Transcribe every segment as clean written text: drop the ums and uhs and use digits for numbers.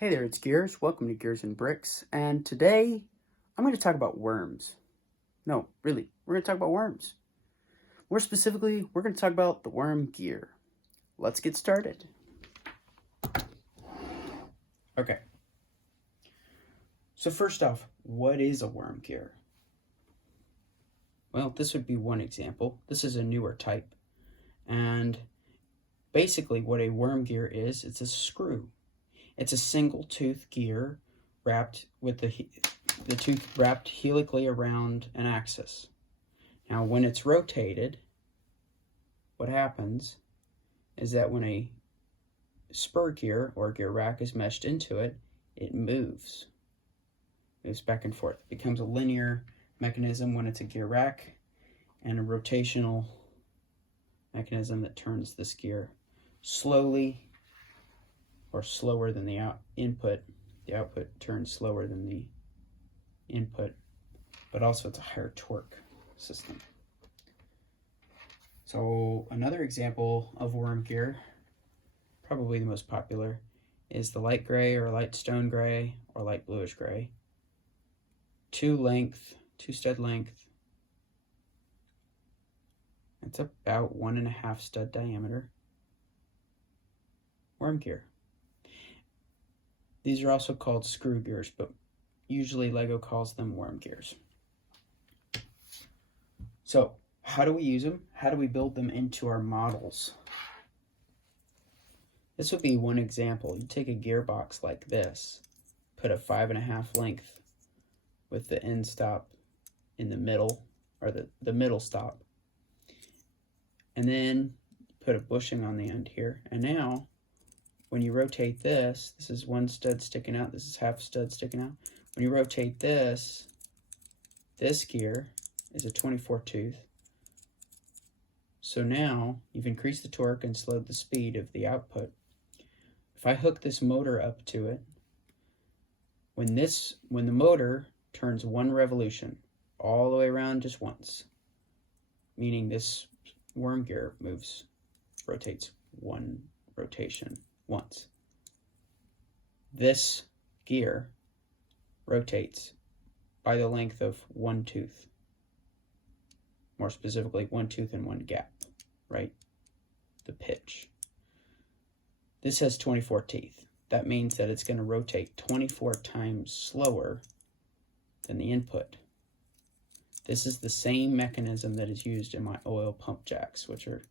Hey there, it's Gears. Welcome to Gears and Bricks. And today I'm going to talk about worms. No, really, we're going to talk about worms. More specifically, we're going to talk about the worm gear. Let's get started. Okay. So first off, what is a worm gear? Well, this would be one example. This is a newer type. And basically what a worm gear is, it's a screw. It's a single tooth gear wrapped with the tooth wrapped helically around an axis. Now, when it's rotated, what happens is that when a spur gear or gear rack is meshed into it, it moves back and forth. It becomes a linear mechanism when it's a gear rack and a rotational mechanism that turns this gear slowly or slower than the input. The output turns slower than the input, but also it's a higher torque system. So another example of worm gear, probably the most popular, is the light gray or light stone gray or light bluish gray. Two stud length. It's about 1.5 stud diameter worm gear. These are also called screw gears, but usually LEGO calls them worm gears. So, how do we use them? How do we build them into our models? This would be one example. You take a gearbox like this, put a 5.5 length with the end stop in the middle, or the middle stop, and then put a bushing on the end here. And now, when you rotate this is one stud sticking out, this is half stud sticking out. When you rotate this gear is a 24 tooth. So now you've increased the torque and slowed the speed of the output. If I hook this motor up to it, when the motor turns one revolution all the way around just once, meaning this worm gear rotates one rotation once. This gear rotates by the length of one tooth. More specifically, one tooth and one gap, right? The pitch. This has 24 teeth. That means that it's going to rotate 24 times slower than the input. This is the same mechanism that is used in my oil pump jacks, which are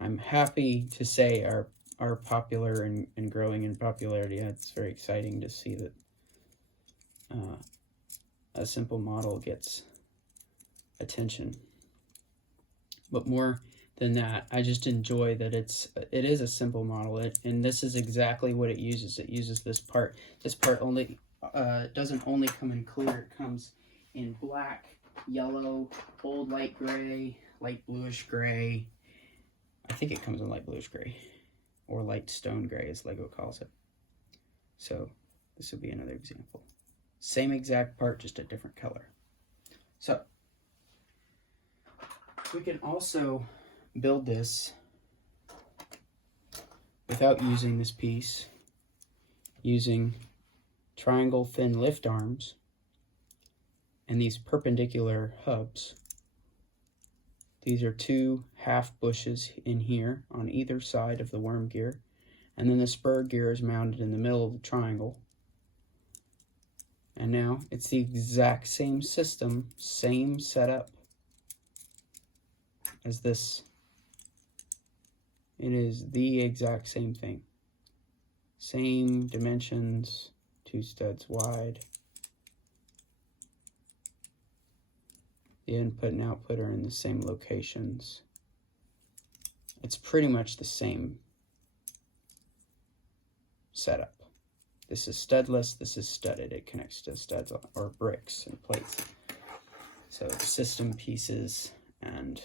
I'm happy to say are popular and growing in popularity. It's very exciting to see that a simple model gets attention. But more than that, I just enjoy that it is a simple model, and this is exactly what it uses. It uses this part. This part only doesn't only come in clear. It comes in black, yellow, old light gray, light bluish gray. I think it comes in light bluish gray, or light stone gray as LEGO calls it. So this would be another example. Same exact part, just a different color. So we can also build this without using this piece, using triangle thin lift arms and these perpendicular hubs. These are two half bushes in here on either side of the worm gear, and then the spur gear is mounted in the middle of the triangle. And now it's the exact same system, same setup as this. It is the exact same thing. Same dimensions, 2 studs wide. The input and output are in the same locations. It's pretty much the same setup. This is studless, this is studded. It connects to studs or bricks and plates. So system pieces and,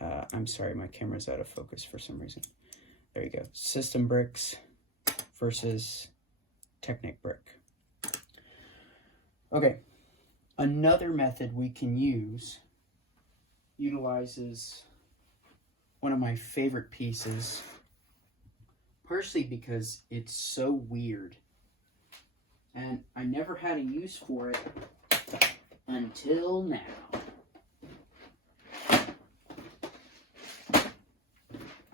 I'm sorry, my camera's out of focus for some reason. There you go. System bricks versus Technic brick. Okay. Another method we can use utilizes one of my favorite pieces partially because it's so weird. And I never had a use for it until now.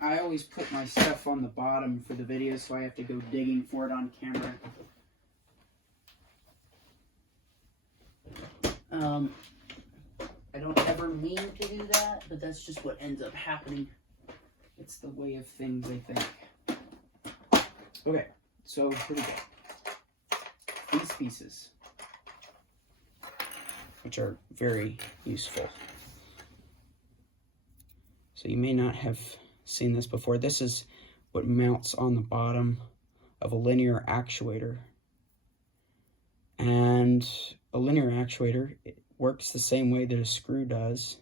I always put my stuff on the bottom for the video, so I have to go digging for it on camera. I don't ever mean to do that, but that's just what ends up happening. It's the way of things, I think. Okay, so here we go. These pieces, which are very useful. So you may not have seen this before. This is what mounts on the bottom of a linear actuator. And a linear actuator, it works the same way that a screw does.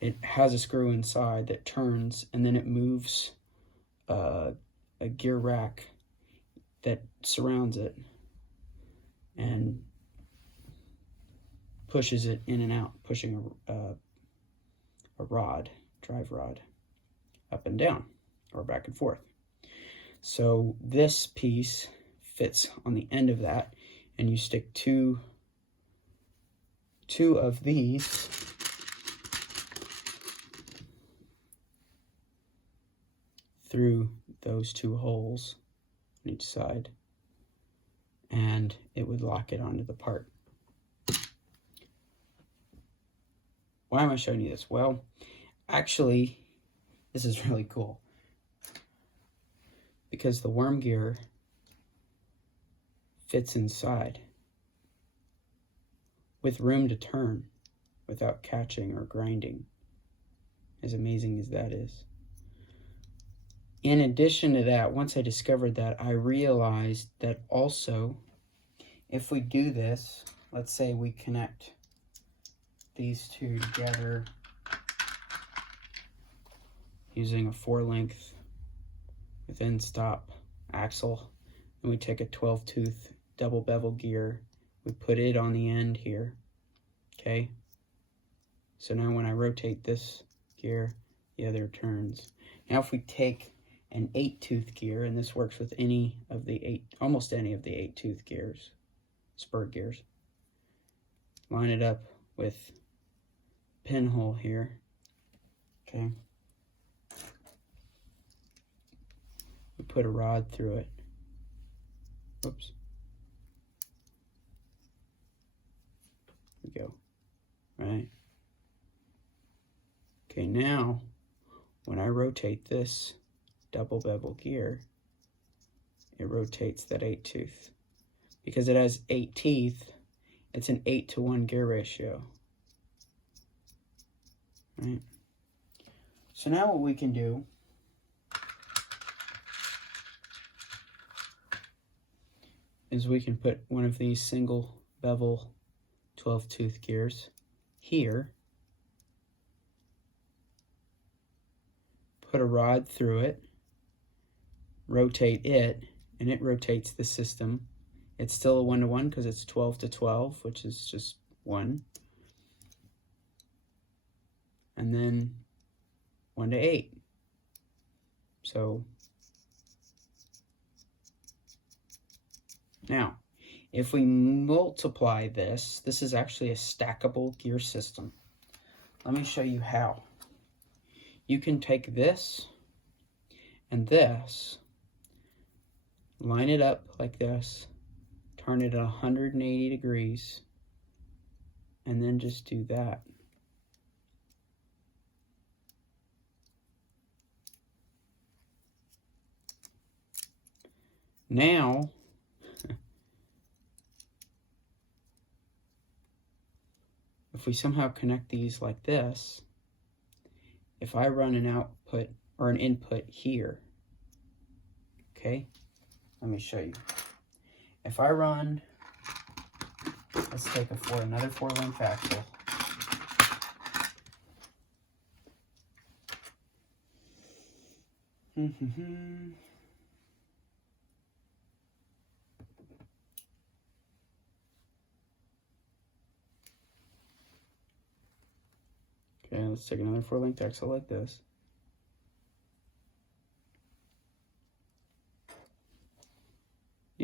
It has a screw inside that turns, and then it moves a gear rack that surrounds it and pushes it in and out, pushing a rod, drive rod, up and down or back and forth. So this piece fits on the end of that, and you stick two of these through those two holes on each side, and it would lock it onto the part. Why am I showing you this? Well, actually, this is really cool because the worm gear fits inside with room to turn without catching or grinding, as amazing as that is. In addition to that, once I discovered that, I realized that also, if we do this, let's say we connect these two together using a 4-length within stop axle, and we take a 12-tooth double bevel gear, we put it on the end here, okay? So now when I rotate this gear, the other turns. Now if we take an 8-tooth gear, and this works with any of the almost any of the 8-tooth gears, spur gears, line it up with pinhole here, okay? We put a rod through it. Whoops. There we go. Right. Okay, now when I rotate this double bevel gear, it rotates that 8-tooth. Because it has 8 teeth, it's an 8-to-1 gear ratio. Right. So now what we can do is we can put one of these single bevel 12-tooth gears here, put a rod through it, rotate it, and it rotates the system. It's still a 1-to-1 because it's 12-to-12, which is just 1. And then 1-to-8. So now, if we multiply this, this is actually a stackable gear system. Let me show you how. You can take this and this, line it up like this, turn it 180 degrees, and then just do that. Now, if we somehow connect these like this, if I run an output or an input here, okay, let me show you. If I run, let's take another 4-length axle. Okay, let's take another 4-length axle like this.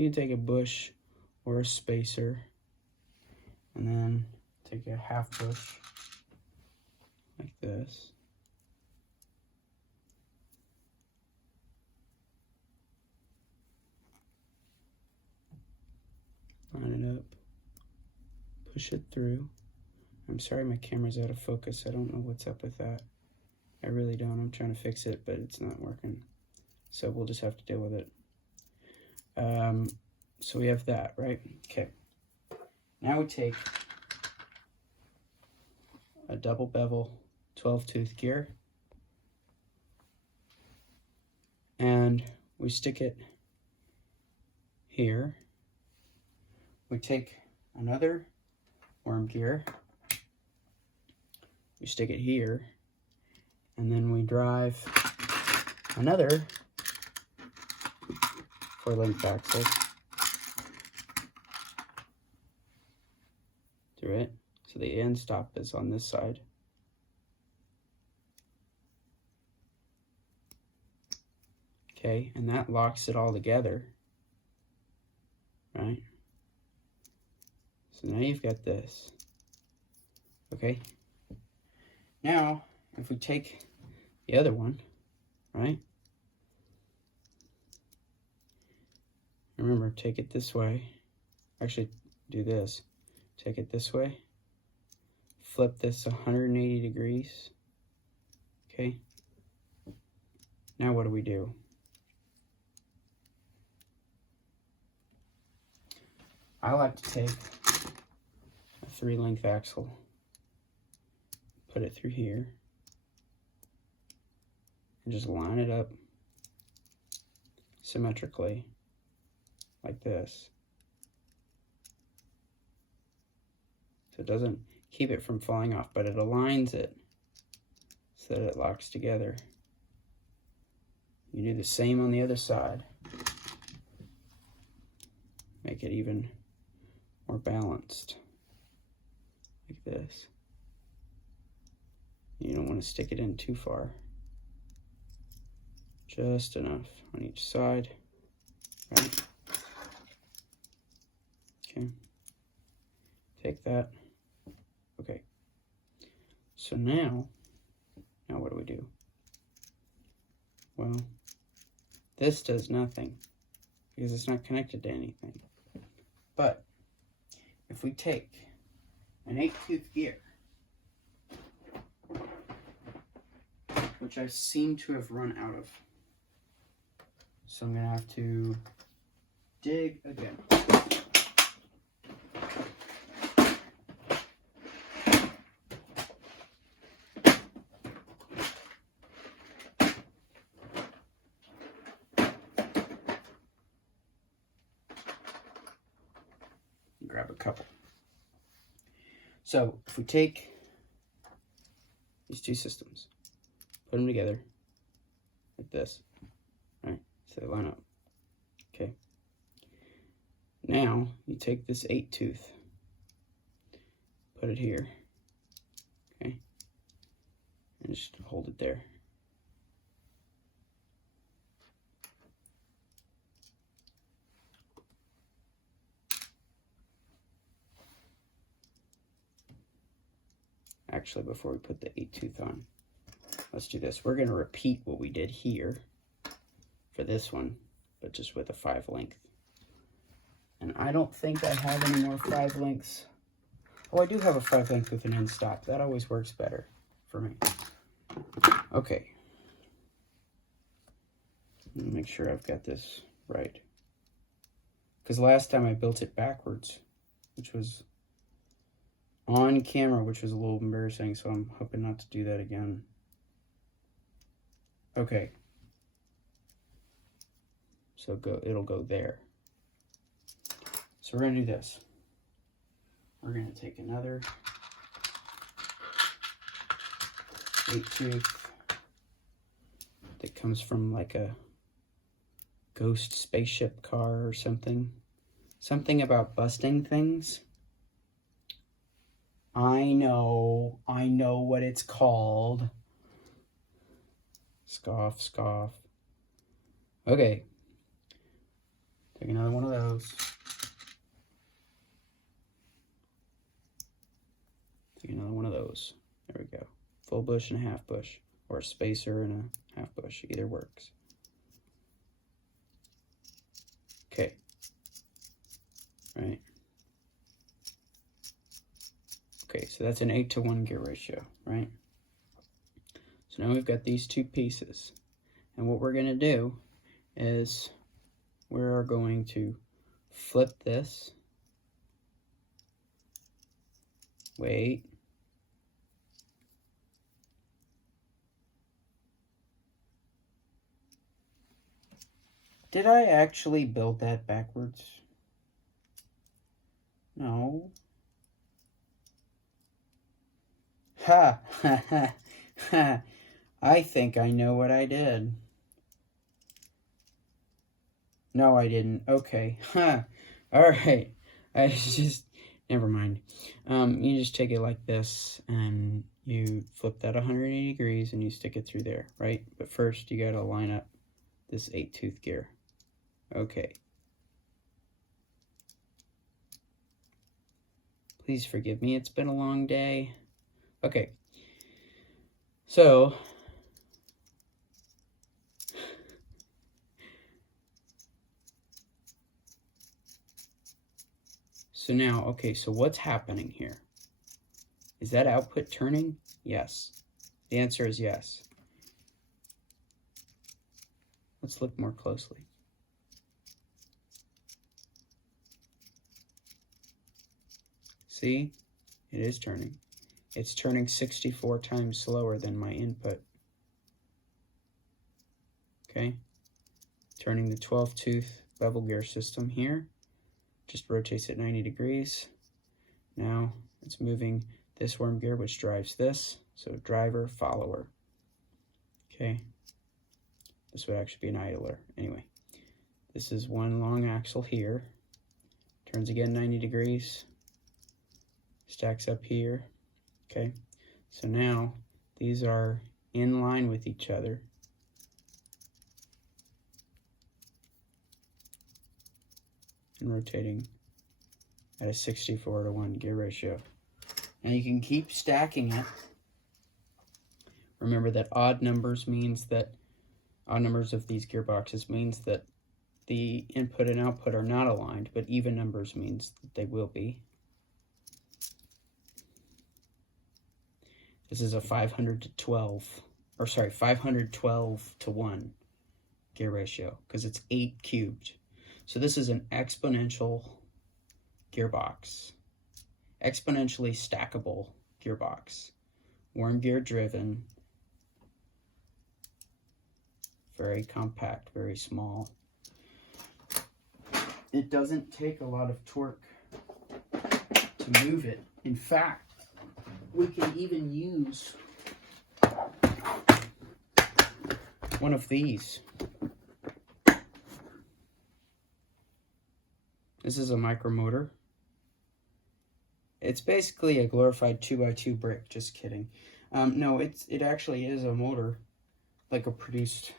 you can take a bush or a spacer, and then take a half bush like this. Line it up, push it through. I'm sorry my camera's out of focus. I don't know what's up with that. I really don't. I'm trying to fix it, but it's not working. So we'll just have to deal with it. So we have that, right? Okay. Now we take a double bevel 12-tooth gear and we stick it here. We take another worm gear, we stick it here, and then we drive another 4-length axle through it. So the end stop is on this side. Okay, and that locks it all together, right? So now you've got this. Okay. Now, if we take the other one, right? Remember, take it this way. Actually, do this. Take it this way. Flip this 180 degrees. Okay. Now what do? I like to take a 3-length axle, put it through here, and just line it up symmetrically like this. So it doesn't keep it from falling off, but it aligns it so that it locks together. You do the same on the other side. Make it even more balanced, like this. You don't want to stick it in too far. Just enough on each side, right? Okay, take that. Okay, so now what do? Well, this does nothing because it's not connected to anything. But if we take an 8-tooth gear, which I seem to have run out of, so I'm going to have to dig again. Grab a couple. So if we take these two systems, put them together like this, right? So they line up. Okay. Now you take this 8-tooth, put it here, okay, and just hold it there. Actually, before we put the 8-tooth on, let's do this. We're going to repeat what we did here for this one, but just with a 5-length. And I don't think I have any more 5 lengths. Oh, I do have a 5-length with an end stop. That always works better for me. Okay. Let me make sure I've got this right. Because last time I built it backwards, which was on camera, which was a little embarrassing, so I'm hoping not to do that again. Okay. So it'll go there. So we're going to do this. We're going to take another 8-tooth that comes from like a ghost spaceship car or something. Something about busting things. I know what it's called. Scoff. Okay. Take another one of those. Take another one of those. There we go. Full bush and a half bush, or a spacer and a half bush. Either works. Okay. Right. Okay, so that's an 8-to-1 gear ratio, right? So now we've got these two pieces. And what we're going to do is we're going to flip this. Wait. Did I actually build that backwards? No. Ha! Ha ha ha! I think I know what I did. No, I didn't. Okay. Ha! Alright. I just... Never mind. You just take it like this, and you flip that 180 degrees, and you stick it through there, right? But first, you gotta line up this 8-tooth gear. Okay. Please forgive me, it's been a long day. Okay. So, now, okay, so what's happening here? Is that output turning? Yes. The answer is yes. Let's look more closely. See? It is turning. It's turning 64 times slower than my input. Okay? Turning the 12-tooth bevel gear system here. Just rotates it 90 degrees. Now it's moving this worm gear, which drives this. So driver, follower. Okay. This would actually be an idler. Anyway, this is one long axle here. Turns again 90 degrees. Stacks up here. Okay. So now these are in line with each other. And rotating at a 64-to-1 gear ratio. Now you can keep stacking it. Remember that odd numbers of these gearboxes means that the input and output are not aligned, but even numbers means that they will be. This is a 512 to 1 gear ratio because it's 8 cubed. So this is an exponential gearbox, exponentially stackable gearbox, worm gear driven, very compact, very small. It doesn't take a lot of torque to move it. In fact, we can even use one of these. This is a micromotor. It's basically a glorified 2x2 brick, just kidding. No, it actually is a motor, like a produced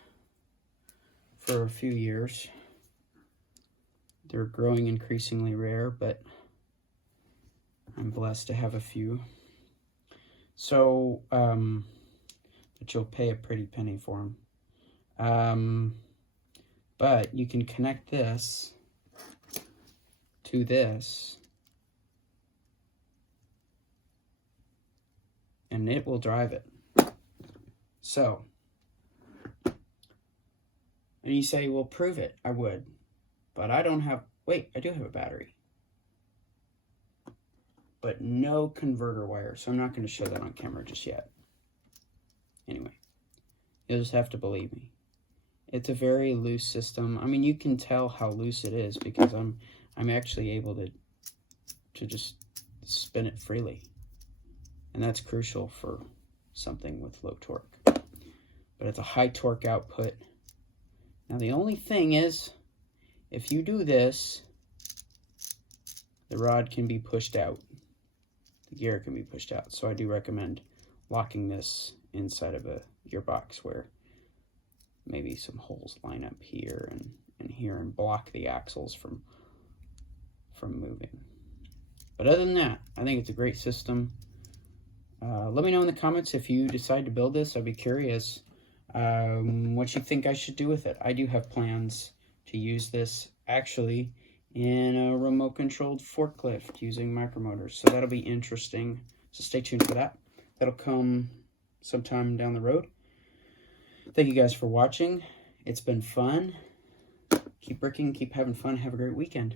for a few years. They're growing increasingly rare, but I'm blessed to have a few. So, but you'll pay a pretty penny for them. But you can connect this to this, and it will drive it. So, and you say, well, prove it. I would, but I don't have, wait, I do have a battery, but no converter wire, so I'm not going to show that on camera just yet. Anyway, you'll just have to believe me. It's a very loose system. I mean, you can tell how loose it is because I'm actually able to just spin it freely. And that's crucial for something with low torque. But it's a high torque output. Now the only thing is, if you do this, the rod can be pushed out. The gear can be pushed out. So I do recommend locking this inside of a gearbox where maybe some holes line up here in here and block the axles from moving. But other than that, I think it's a great system. Let me know in the comments if you decide to build this. I'd be curious what you think I should do with it. I do have plans to use this actually in a remote controlled forklift using micromotors, so that'll be interesting. So stay tuned for that. That'll come sometime down the road. Thank you guys for watching. It's been fun. Keep bricking, keep having fun. Have a great weekend.